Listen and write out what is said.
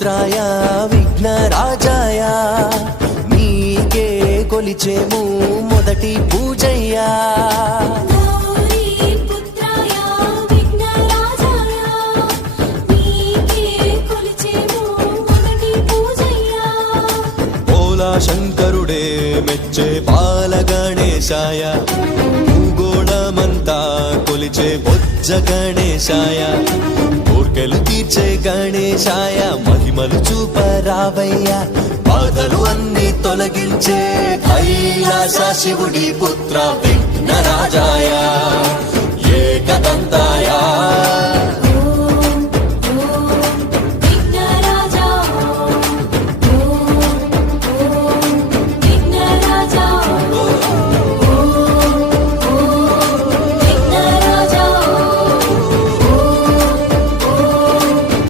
పుత్రాయ విఘ్నరాజాయ నీకే కొలిచేము మొదటి పూజయ్యా. శంకరుడే మెచ్చే బాల గణేశాయ భూగోళమంతా కొలిచే బొజ్జ గణేశాయ కోర్కెలు తీర్చే గణేశాయ మహిమలు చూపరావయ్య బాధలు అన్ని తొలగించే కైలాస శివుడి పుత్ర విఘ్నరాజాయ ఏకదంతాయ